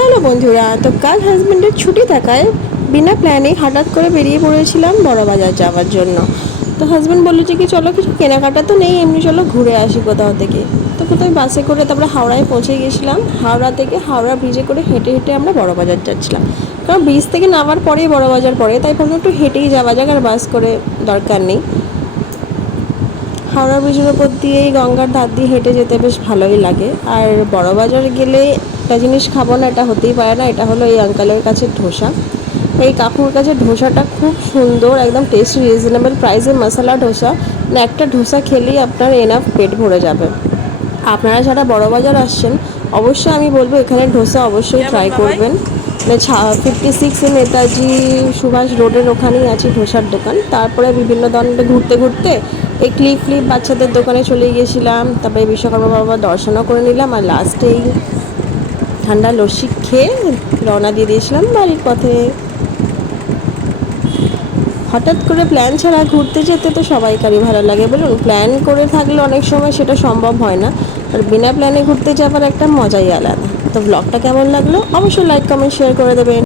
Hello বন্ধুরা, তো কাল হাজব্যান্ডের ছুটি থাকায় বিনা প্ল্যানে হঠাৎ করে বেরিয়ে পড়েছিলাম বড়বাজার যাওয়ার জন্য। তো হাজব্যান্ড বললো যে কি চলো কিছু কেনাকাটা তো নেই, এমনি চলো ঘুরে আসি কোথাও থেকে। তো কোথাও বাসে করে তারপরে হাওড়ায় পৌঁছে গেছিলাম। হাওড়া থেকে হাওড়া ব্রিজে করে হেঁটে হেঁটে আমরা বড়বাজার যাচ্ছিলাম, কারণ ব্রিজ থেকে নামার পরেই বড়বাজার পড়ে, তাই ভাবলাম একটু হেঁটেই যাওয়া যাক, আর বাস করে দরকার নেই। হাওড়া ব্রিজের ওপর দিয়েই গঙ্গার ধার দিয়ে হেঁটে যেতে বেশ ভালোই লাগে। আর বড়বাজার গেলে একটা জিনিস খাবো না, এটা হতেই পারে না, এটা হলো এই আঙ্কালের কাছে ধোসা। এই কাকুর কাছে ধোসাটা খুব সুন্দর, একদম টেস্টি, রিজনেবল প্রাইসে মশলা ধোসা। না একটা ধোসা খেলেই আপনার এনাফ পেট ভরে যাবে। আপনারা যারা বড়বাজার আসছেন অবশ্যই আমি বলবো এখানে ধোসা অবশ্যই ট্রাই করবেন। 56 নেতাজি সুভাষ রোডের ওখানেই আছে ধোসার দোকান। তারপরে বিভিন্ন ধরনের ঘুরতে ঘুরতে এই ক্লিপ বাচ্চাদের দোকানে চলে গিয়েছিলাম, তারপরে বিশ্বকর্মা বাবা দর্শনও করে নিলাম, আর লাস্টেই ঠান্ডা লস্যি খেয়ে রওনা দিয়ে দিয়েছিলাম বাড়ির পথে। হঠাৎ করে প্ল্যান ছাড়া ঘুরতে যেতে তো সবাইকারই ভালো লাগে বলুন, প্ল্যান করে থাকলে অনেক সময় সেটা সম্ভব হয় না, আর বিনা প্ল্যানে ঘুরতে যাওয়ার একটা মজাই আলাদা। তো ব্লগটা কেমন লাগলো অবশ্যই লাইক কমেন্ট শেয়ার করে দেবেন।